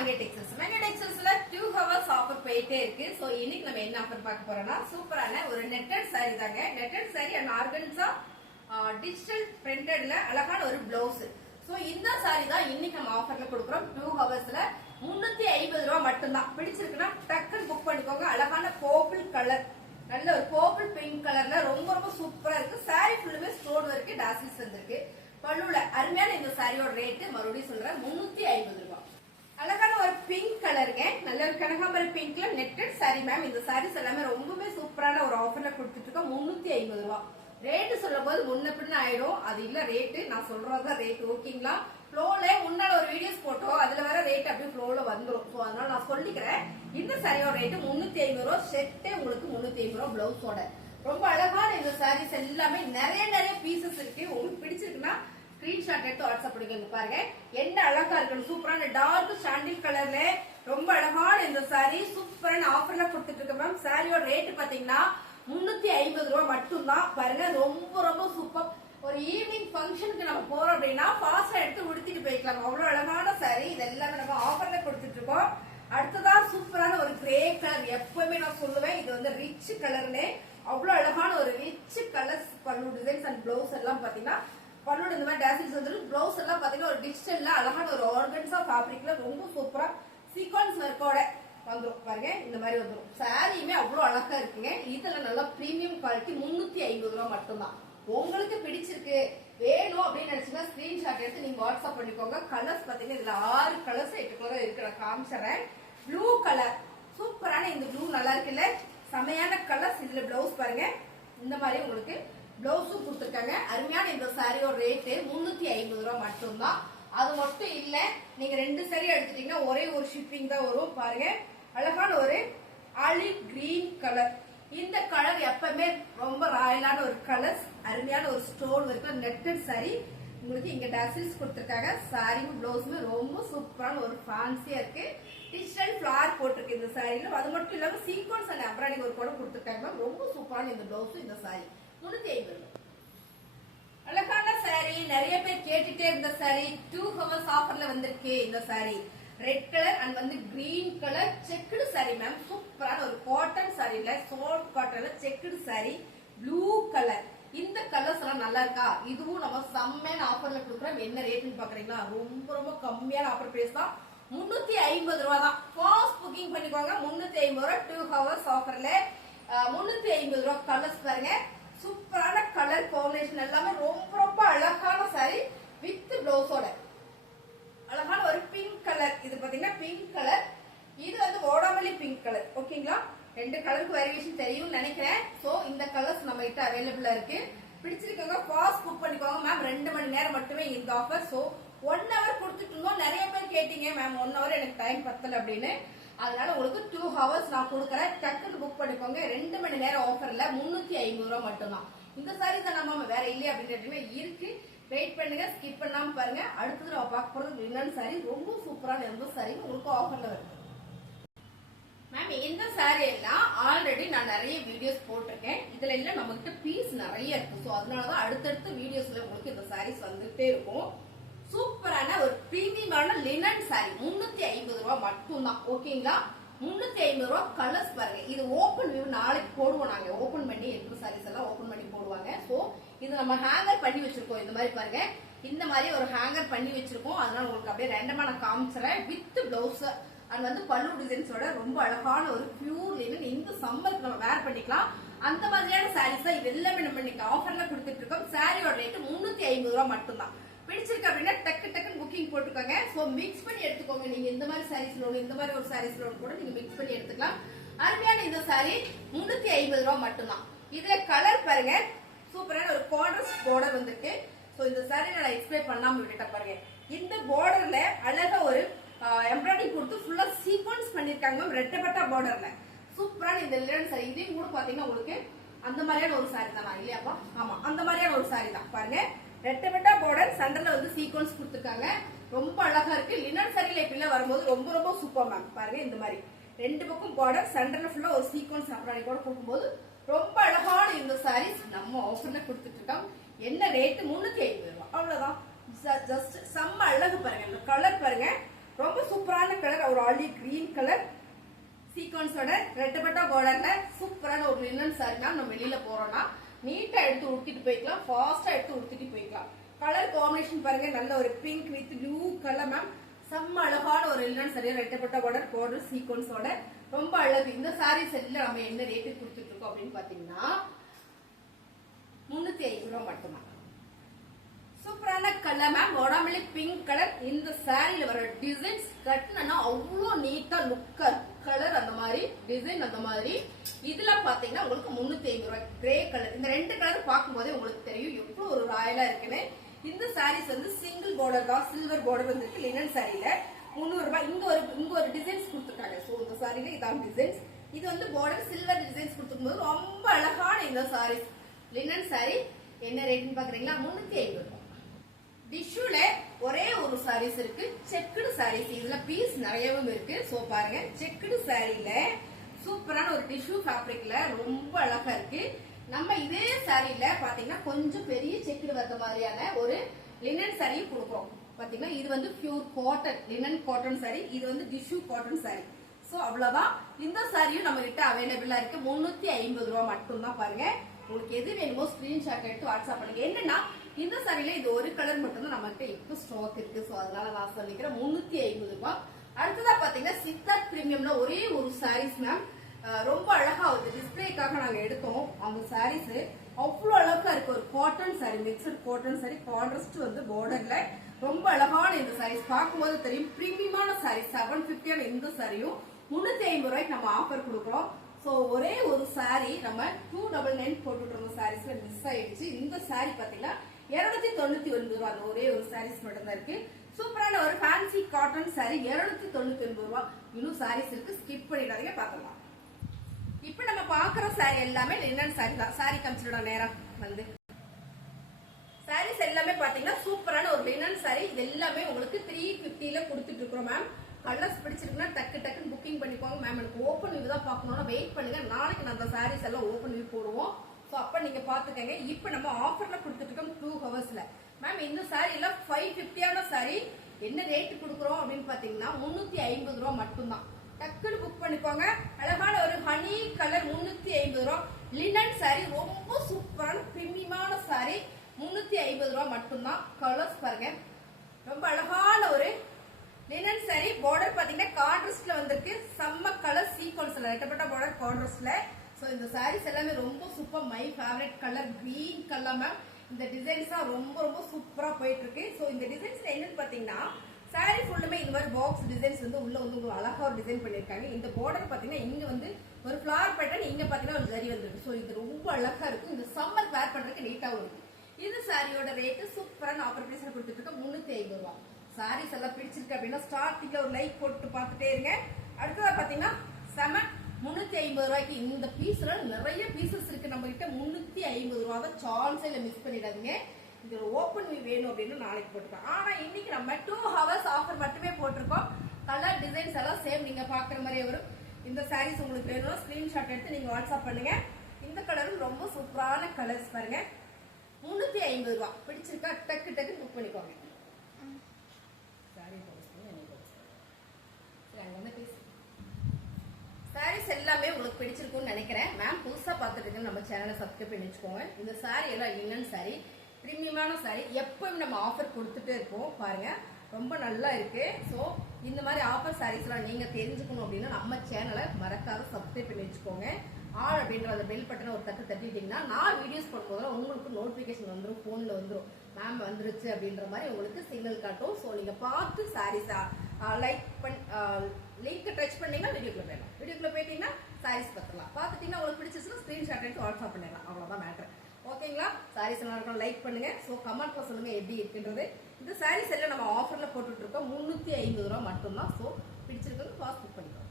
மங்கை textiles. மங்கை டெக்ஸ்டைல்ஸ்ல 2 hours offer போயிட்டே இருக்கு. So இன்னைக்கு நம்ம என்ன ஆஃபர் பார்க்க போறோம்னா சூப்பரான ஒரு நெட்டட் saree தாங்க. Netted saree and organza digital பிரிண்டட்ல அழகான ஒரு ப்ளவுஸ். சோ இந்த saree தான் இன்னைக்கு நம்ம ஆஃபர்ல கொடுக்குறோம். 2 hoursல 350 ரூபாய் மட்டும் தான். பிடிச்சிருக்குன்னா டக்குன்னு புக் பண்ணிக்கோங்க. அழகான பர்பிள் கலர், நல்ல ஒரு பர்பிள் பிங்க் கலர்ல ரொம்ப ரொம்ப சூப்பரா இருக்கு. saree ஃபுல்லுமே ஸ்டோன் வர்க் டாசில்ஸ் வந்திருக்கு. பல்லுல அருமையான இந்த சாரியோட ரேட் மறுபடியும் சொல்றேன் 350 ரூபாய். அழகான ஒரு பிங்க் கலருங்க, நல்ல ஒரு கனகாம்பரம் பிங்க்ல நெட்டட் சாரி மேம். இந்த சாரீஸ் எல்லாமே ரொம்பவே சூப்பரான ஒரு ஆஃபர்ல கொடுத்துட்டு இருக்கோம். 350 ரூபாய். ரேட்டு சொல்லும் போது முன்ன பின்ன ஆயிடும், அது இல்ல ரேட்டு நான் சொல்றதுதான் ரேட். ஓகேங்களா? ஃப்ளோல முன்னால ஒரு வீடியோஸ் போட்டோம், அதுல வர ரேட் அப்படியே ஃப்ளோல வந்துடும். ஸோ அதனால நான் சொல்லிக்கிறேன். இந்த சாரியோட ரேட்டு 350 ரூபாய். செட்டே உங்களுக்கு 350 ரூபாய் பிளவுஸோட. ரொம்ப அழகான இந்த சாரீஸ் எல்லாமே நிறைய பீசஸ் இருக்கு. உங்களுக்கு பிடிச்சிருக்குன்னா ஸ்கிரீன்ஷாட் எடுத்து வாட்ஸ்அப் பண்ணிக்கோங்க. பாருங்க என்ன அழகா இருக்கு, சூப்பரான டார்க் சாண்டில் கலர்ல ரொம்ப அழகான இந்த சாரி சூப்பரான ஆஃபர்ல கொடுத்துட்டு இருக்கு மேம். சாரியோட ரேட் பாத்தீங்கன்னா 350 ரூபாய் மட்டும் தான். பாருங்க ரொம்ப ரொம்ப சூப்பர். ஒரு ஈவினிங் ஃபங்க்ஷனுக்கு நம்ம போறோம் அப்படின்னா ஃபாஸ்டா எடுத்து உடுத்திட்டு போய்க்கலாம். அவ்வளவு அழகான சாரி. இது எல்லாமே நம்ம ஆஃபர்ல கொடுத்துட்டு இருக்கோம். அடுத்ததா சூப்பரான ஒரு கிரே கலர். எப்பவுமே நான் சொல்லுவேன் இது வந்து ரிச் கலர்னு. அவ்வளவு அழகான ஒரு ரிச் கலர்ஸ் பல்லு டிசைன்ஸ் அண்ட் பிளவுஸ் எல்லாம் பாத்தீங்கன்னா பல்லோட இந்த மாதிரி டாசில்ஸ் வந்துடும். பிளவுஸ் எல்லாம் பாத்தீங்கன்னா ஒரு டிஜிட்டல்ல அழகான ஒரு ஆர்கன்ஸா ஃபேப்ரிக்ல ரொம்ப சூப்பரா சீக்வன்ஸ் ஒர்க்கோட வந்துடும். பாருங்க இந்த மாதிரி வந்துடும். சாரியுமே அவ்வளவு அழகா இருக்குங்க. இதுல நல்லா பிரீமியம் குவாலிட்டி. 350 ரூபாய் மட்டும்தான். உங்களுக்கு பிடிச்சிருக்கு வேணும் அப்படின்னு நினைச்சீங்கன்னா ஸ்கிரீன்ஷாட் எடுத்து நீங்க வாட்ஸ்அப் பண்ணிக்கோங்க. கலர்ஸ் பாத்தீங்கன்னா இதுல 6 கலர்ஸ் 8 கலர் இருக்கிற காமிச்சறேன். ப்ளூ கலர் சூப்பரான இந்த ப்ளூ நல்லா இருக்குல்ல, செமையான கலர்ஸ். இதுல பிளவுஸ் பாருங்க இந்த மாதிரி உங்களுக்கு பிளவுஸும் கொடுத்துருக்காங்க. அருமையான இந்த சாரியோட ரேட்டு 350 ரூபாய் மட்டும்தான். அது மட்டும் இல்ல, நீங்க 2 சாரி எடுத்துட்டீங்கன்னா ஒரே ஒரு ஷிப்பிங் தான் வரும். பாருங்க அழகான ஒரு ஆலிவ் கிரீன் கலர். இந்த கலர் எப்பவுமே ரொம்ப ராயலான ஒரு கலர்ஸ். அருமையான ஒரு ஸ்டோன் இருக்கிற நெட்டட் சாரி. உங்களுக்கு இங்க டாசில்ஸ் கொடுத்துருக்காங்க. சாரியும் பிளவுஸுமே ரொம்ப சூப்பரான ஒரு ஃபேன்சியா இருக்கு. டிஜிட்டல் ஃபிளார் போட்டிருக்கு இந்த சாரியில. அது மட்டும் இல்லாம சீக்வன்ஸ் அண்ட் எம்ப்ராய்டிங் ஒரு கூட கொடுத்துருக்காங்க. ரொம்ப சூப்பரான இந்த பிளவுஸ் இந்த சாரி 350. அழகான சாரி, நிறைய பேர் கேட்டுட்டே இருந்த சாரி 2 hours ஆஃபர்ல வந்திருக்கு. இந்த சாரி ரெட் கலர் அண்ட் வந்து green colour checked sari ma'am. சூப்பரான ஒரு காட்டன் சாரில சாஃப்ட் காட்டன்ல செக்குடு சாரி ப்ளூ கலர். இந்த கலர்ஸ் எல்லாம் நல்லா இருக்கா? இதுவும் நம்ம செம்மையான ஆஃபர்ல கொடுக்குறோம். என்ன ரேட்னு பாக்குறீங்களா? ரொம்ப ரொம்ப கம்மியான ஆஃபர் பிரைஸ் தான். 350 ரூபாய் தான். ஃபாஸ்ட் புக்கிங் பண்ணிக்கோங்க. 350 ரூபாய் 2 hours ஆஃபர்ல 350 ரூபாய். கலர்ஸ் பாருங்க சூப்பரான கலர் காம்பினேஷன் எல்லாமே ரொம்ப ரொம்ப அழகான சாரி வித் பிளவுஸோட. அழகான ஒரு பிங்க் கலர். இது பாத்தீங்கன்னா பிங்க் கலர். இது வந்து ஓடாமல்லி பிங்க் கலர். ஓகேங்களா? 2 கலருக்கு வேரியேஷன் தெரியும் நினைக்கிறேன். சோ இந்த கலர்ஸ் நம்ம கிட்ட அவைலபிளா இருக்கு. பிடிச்சிருக்கவங்க ஃபாஸ்ட் புக் பண்ணிக்கோங்க மேம். 2 மணி நேரம் மட்டுமே இந்த ஆஃபர். சோ 1 hour கொடுத்துட்டு இருந்தோம். நிறைய பேர் கேட்டீங்க மேம் 1 hour எனக்கு டைம் பத்தல அப்படின்னு. அதனால உங்களுக்கு 2 hours நான் கொடுக்குறேன். டக்குன்னு புக் பண்ணிக்கோங்க. 2 மணி நேரம் ஆஃபர்ல 350 ரூபாய் மட்டும்தான். இந்த சாரி தான் நம்ம வேற இல்லையா அப்படின்னு இருக்கு. வெயிட் பண்ணுங்க, ஸ்கிப் பண்ணாம பாருங்க. அடுத்தது நம்ம பார்க்க போறது லினன் சாரி. ரொம்ப சூப்பரான எந்த சாரி உங்களுக்கு ஆஃபர்ல வருது மேம். இந்த சாரி எல்லாம் ஆல்ரெடி நான் நிறைய வீடியோஸ் போட்டிருக்கேன். இதுல எல்லாம் நம்ம கிட்ட பீஸ் நிறைய இருக்கு. ஸோ அதனாலதான் அடுத்தடுத்த வீடியோஸ்ல உங்களுக்கு இந்த சாரீஸ் வந்துட்டே இருக்கும். சூப்பரான ஒரு பிரீமியமான லினன் சாரி 350 ரூபாய் மட்டும்தான். ஓகேங்களா? 350 ரூபாய். கலர்ஸ் பாருங்க. இது ஓபன் வியூ நாளைக்கு போடுவோம். நாங்க ஓபன் பண்ணி எடுக்கிற சாரீஸ் எல்லாம் ஓபன் பண்ணி போடுவாங்க. சோ இது நம்ம ஹேங்கர் பண்ணி வச்சிருக்கோம். இந்த மாதிரி பாருங்க, இந்த மாதிரி ஒரு ஹேங்கர் பண்ணி வச்சிருக்கோம். அதனால உங்களுக்கு அப்படியே ரேண்டமா நான் காமிச்சிடறேன். வித் பிளவுஸ் அது வந்து பல்லு டிசைன்ஸோட ரொம்ப அழகான ஒரு பியூர் லினன். இந்த சம்மருக்கு நம்ம வேர் பண்ணிக்கலாம். அந்த மாதிரியான சாரீஸ் தான் இது எல்லாமே நம்ம இன்னைக்கு ஆஃபர்ல கொடுத்துட்டு இருக்கோம். சாரியோட ரேட்டு 350 ரூபாய் மட்டும்தான். பிடிச்சிருக்கு அப்படின்னா டக்குன்னு புக்கிங் போட்டுக்கோங்க. சோ மிக்ஸ் பண்ணி எடுத்துக்கோங்க. நீங்க இந்த மாதிரி சாரீஸ்ல ஒன்று, இந்த மாதிரி ஒரு சாரீஸ்ல ஒன்று கூட நீங்க மிக்ஸ் பண்ணி எடுத்துக்கலாம். அருமையான இந்த சாரி 350 ரூபாய் மட்டும்தான். இதுல கலர் பாருங்க சூப்பரான ஒரு கான்ட்ராஸ்ட் பார்டர் வந்திருக்கு. சோ இந்த சாரி நான் எக்ஸ்பிளைன் பண்ணாம விட்டுட்டேன். பாருங்க இந்த பார்டர்ல அழகா ஒரு எம்ப்ராய்டிங் கொடுத்து ஃபுல்லா சீக்வன்ஸ் பண்ணிருக்காங்க. ரெட்டப்பட்ட பார்டர்ல சூப்பரான இந்த லினன் சாரி. இதையும் கூட பாத்தீங்கன்னா உங்களுக்கு அந்த மாதிரியான ஒரு சாரி தான் இல்லையாப்பா? ஆமா, அந்த மாதிரியான ஒரு சாரி தான். பாருங்க ரெட்டப்பட்ட பார்டர், சென்டர்ல வந்து சீக்வன்ஸ் கொடுத்துருக்காங்க. ரொம்ப அழகா இருக்கு. லினன் சாரியில இப்படிலாம் வரும்போது ரொம்ப ரொம்ப சூப்பர் மேம். பாருங்க இந்த மாதிரி 2 பக்கம் பார்டர், சென்டர்ல ஃபுல்லா ஒரு சீக்வன்ஸ் எம்ப்ராய்டிங் கூட கொடுக்கும்போது ரொம்ப அழகான இந்த சாரீஸ் நம்ம ஆஃபர்ல கொடுத்துட்டு இருக்கோம். என்ன ரேட்? 350 ரூபாய். அவ்வளவுதான். ஜஸ்ட் செம்ம அழகு பாருங்க. இந்த கலர் பாருங்க ரொம்ப சூப்பரான கலர். ஒரு ஆலிவ் கிரீன் கலர் சீக்வன்ஸோட ரெட்டப்பட்ட பார்டர்ல சூப்பரான ஒரு லினன் சாரி மேம். நம்ம வெளியில போறோம்னா நீட்டா எடுத்து உடுத்திட்டு போய்க்கலாம், ஃபாஸ்டா எடுத்து உடுத்திட்டு போய்க்கலாம். கலர் காம்பினேஷன் பாருங்க, நல்ல ஒரு pink with blue colour ma'am. செம்ம அழகான ஒரு லினன் சாரி, ரெட்டப்பட்ட பார்டர் சீக்வன்ஸோட ரொம்ப அழகு. இந்த சாரி செட்ல நம்ம என்ன ரேட்டு கொடுத்துட்டு இருக்கோம் அப்படின்னு பாத்தீங்கன்னா 350 ரூபாய் மட்டும்தான். சூப்பரான கலர் மேம், உடம்புல பிங்க் கலர். இந்த சாரியில வர டிசைன்ஸ் கட்டினா அவ்வளோ நீட்டா லுக்கா கலர் அந்த மாதிரி டிசைன் அந்த மாதிரி. இதுல பாத்தீங்கன்னா உங்களுக்கு 350 ரூபாய். கிரே கலர், இந்த ரெண்டு கலர் பார்க்கும் போதே உங்களுக்கு தெரியும் எவ்வளவு ஒரு ராயலா இருக்குன்னு. இந்த சாரீஸ் வந்து சிங்கிள் பார்டர் தான், சில்வர் பார்டர் வந்துருக்கு லினன் சாரியில 300 ரூபாய். இங்க ஒரு டிசைன்ஸ் கொடுத்துருக்காங்க. சோ இந்த சாரியில இதான் டிசைன்ஸ். இது வந்து பார்டர் சில்வர் டிசைன்ஸ் கொடுத்துருக்கும் போது ரொம்ப அழகான இந்த சாரீஸ் லினன் சாரி. என்ன ரேட்னு பாக்குறீங்களா? 350 ரூபாய். டிஷ்யூல ஒரே ஒரு சாரீஸ் இருக்கு, செக்குடு சாரீஸ். இதுல பீஸ் நிறையவும் இருக்கு. சோ பாருங்க, செக்குடு சாரியில சூப்பரான ஒரு டிஷ்யூ ஃபேப்ரிக்ல ரொம்ப அழகா இருக்கு. நம்ம இதே சாரியில பாத்தீங்கன்னா கொஞ்சம் பெரிய செக்குடு வந்த மாதிரியான ஒரு லினன் சாரி கொடுக்குறோம். பாத்தீங்கன்னா இது வந்து pure cotton linen cotton sorry, இது வந்து டிஷ்யூ காட்டன் சாரி. சோ அவ்வளவுதான். இந்த சாரியும் நம்ம கிட்ட அவைலபிளா இருக்கு. 350 ரூபாய் மட்டும் தான். பாருங்க, உங்களுக்கு எது வேணுமோ ஸ்கிரீன்ஷாட் எடுத்து வாட்ஸ்அப் பண்ணுங்க. என்னன்னா இந்த சாரியில இது ஒரு கலர் மட்டும் தான் நம்மகிட்ட இப்போ ஸ்டாக் இருக்கு. சோ அதனால நான் சொல்லிக்கிறேன் 350 ரூபாய். அடுத்ததா பாத்தீங்கன்னா சித்தார்த் பிரீமியம்ல ஒரே ஒரு சாரீஸ் மேம். ரொம்ப அழகா ஒரு டிஸ்பிளேக்காக நாங்க எடுத்தோம். அந்த சாரீஸ் அவ்வளவு அழகா இருக்கு. ஒரு cotton sorry, mixed cotton sorry, contrast வந்து பார்டர்ல ரொம்ப அழகான இந்த சாரீஸ் பார்க்கும்போது தெரியும் பிரீமியமான சாரி. 750 இந்த சாரியும் 350 ரூபாய்க்கு நம்ம ஆஃபர் கொடுக்குறோம். சோ ஒரே ஒரு சாரி நம்ம 299 போட்டுட்டு இருந்த சாரீஸ்ல மிஸ் ஆயிடுச்சு. இந்த சாரி பாத்தீங்கன்னா 299 ரூபாய். அந்த ஒரே ஒரு சாரீஸ் மட்டும் தான் இருக்கு. சூப்பரான ஒரு ஃபேன்சி காட்டன் சாரி 299 ரூபாய். இன்னும் சாரீஸ் இருக்கு, ஸ்கிப் பண்ணிடாதீங்க, பாக்கலாம். இப்ப நம்ம பாக்குற சாரி எல்லாமே லினன் சாரி தான். சாரி கமிச்சிட நேரம் வந்து சாரீஸ் எல்லாமே பாத்தீங்கன்னா சூப்பரான ஒரு லினன் சாரி. இது எல்லாமே உங்களுக்கு 350ல கொடுத்துட்டு இருக்கிறோம் மேம். கலர்ஸ் பிடிச்சிருக்குன்னா டக்கு டக்குன்னு புக்கிங் பண்ணிக்கோங்க மேம். எனக்கு ஓப்பன் வியூ தான் பார்க்கணும்னா வெயிட் பண்ணுங்க. நாளைக்கு நம்ம சாரீஸ் எல்லாம் ஓப்பன் வியூ போடுவோம். சோ அப்ப நீங்க பாத்துக்கங்க. இப்ப நம்ம ஆஃபர்ல கொடுத்துட்டு இருக்கோம் 2 ஹவர்ஸ்ல மேம். இந்த சாரி எல்லாம் 550 சாரி. என்ன ரேட் கொடுக்குறோம் அப்படின்னு பாத்தீங்கன்னா 350 ரூபாய் மட்டும்தான். டக்குன்னு புக் பண்ணிக்கோங்க. அழகான ஒரு ஹனி கலர் 350 ரூபாய் லினன் சாரி. ரொம்ப சூப்பரான பிரீமியமான சாரி 350 ரூபாய் மட்டும்தான். கலர்ஸ் பாருங்க, ரொம்ப அழகான ஒரு லினன் சாரி. பார்டர் பாத்தீங்கன்னா கான்ட்ராஸ்ட்ல வந்திருக்கு. செம்ம கலர் சீக்வன்ஸ்ல ரெட்டப்பட்ட பார்டர் கான்ட்ராஸ்ட்ல. சோ இந்த சாரீஸ் எல்லாமே ரொம்ப super. My favourite colour green colour ma'am. இந்த டிசைன்ஸ் ரொம்ப ரொம்ப சூப்பரா போயிட்டு இருக்கு. சோ இந்த டிசைன்ஸ்ல என்னன்னு பாத்தீங்கன்னா சாரி ஃபுல்லுமே இந்த மாதிரி பாக்ஸ் டிசைன்ஸ் வந்து உள்ள வந்து அழகா ஒரு டிசைன் பண்ணிருக்காங்க. இந்த பார்டர் பாத்தீங்கன்னா இங்க வந்து ஒரு ஃபிளவர் பேட்டர்ன், இங்க பாத்தீங்கன்னா ஒரு ஜரி வந்திருக்கு. சோ இது ரொம்ப அழகா இருக்கு. இந்த சம்மர் வேர் பண்றதுக்கு நீட்டாவும் இருக்கு. இந்த சாரியோட ரேட் சூப்பரான ஆஃபர் பிரைஸ்ல கொடுத்துட்டு இருக்க 350 ரூபாய். சாரீஸ் எல்லாம் பிடிச்சிருக்கு அப்படின்னா ஸ்டார்டிங்ல ஒரு லைக் போட்டு பார்த்துட்டே இருங்க. அடுத்ததா பாத்தீங்கன்னா செம 350 ரூபாய்க்கு இந்த பீஸ்ல நிறைய பீசஸ் இருக்கு நம்ம கிட்ட. 350 ரூபாய் தான். சான்ஸே இல்ல, மிஸ் பண்ணிடாதீங்க. இது ஓப்பன் வியூ வேணும் அப்படின்னு நாளைக்கு போட்டுருக்கோம். ஆனா இன்னைக்கு நம்ம 2 ஹவர்ஸ் ஆஃபர் மட்டுமே போட்டிருக்கோம். கலர் டிசைன்ஸ் எல்லாம் சேம் நீங்க பாக்குற மாதிரியே வரும். இந்த சாரீஸ் உங்களுக்கு வேணும் ஸ்கிரீன்ஷாட் எடுத்து நீங்க வாட்ஸ்அப் பண்ணுங்க. இந்த கலரும் ரொம்ப சூப்பரான கலர்ஸ் பாருங்க. 350 ரூபாய். பிடிச்சிருக்கா? டக்கு டக்கு புக் பண்ணிக்கோங்க. சாரீஸ் எல்லாமே உங்களுக்கு பிடிச்சிருக்கும்னு நினைக்கிறேன் மேம். புதுசா பார்த்துட்டு நம்ம சேனலை சப்ஸ்கிரைப் பண்ணி வச்சுக்கோங்க. இந்த சாரி எல்லாம் லினன் சாரி, பிரீமியமான சாரி. எப்பவும் நம்ம ஆஃபர் கொடுத்துட்டே இருப்போம். பாருங்க, ரொம்ப நல்லா இருக்கு. ஸோ இந்த மாதிரி ஆஃபர் சாரீஸ்லாம் நீங்க தெரிஞ்சுக்கணும் அப்படின்னா நம்ம சேனலை மறக்காத சப்ஸ்கிரைப் பண்ணி வச்சுக்கோங்க. ஆல் அப்படின்ற அந்த பெல் பட்டனை ஒரு தட்டிட்டீங்கன்னா நான் வீடியோஸ் பண்ணும்போது உங்களுக்கு நோட்டிபிகேஷன் வந்துடும், போன்ல வந்துடும். மேம் வந்துருச்சு அப்படின்ற மாதிரி உங்களுக்கு சிக்னல் காட்டும். ஸோ நீங்க பார்த்து சாரீஸா லைக் லிங்க் டச் பண்ணீங்கன்னா வீடியோக்குள்ள போயிடலாம். வீடியோக்குள்ள போயிட்டீங்கன்னா சாரீஸ் பார்த்துக்கலாம். பார்த்துட்டீங்கன்னா உங்களுக்கு பிடிச்சிருச்சுன்னா ஸ்கிரீன்ஷாட் எடுத்து வாட்ஸ்அப் பண்ணிடலாம். அவ்வளோதான் மேட்டர். ஓகேங்களா? சாரீஸ் எல்லாம் இருக்கும், லைக் பண்ணுங்க. ஸோ கமெண்ட்ல சொல்லுங்க எப்படி இருக்குன்றது. இந்த சாரீஸ் எல்லாம் நம்ம ஆஃபர்ல போட்டுட்டு இருக்கோம். 350 ரூபாய் மட்டும்தான். ஸோ பிடிச்சிருக்கிறது ஃபாஸ்ட் புக் பண்ணிக்கலாம்.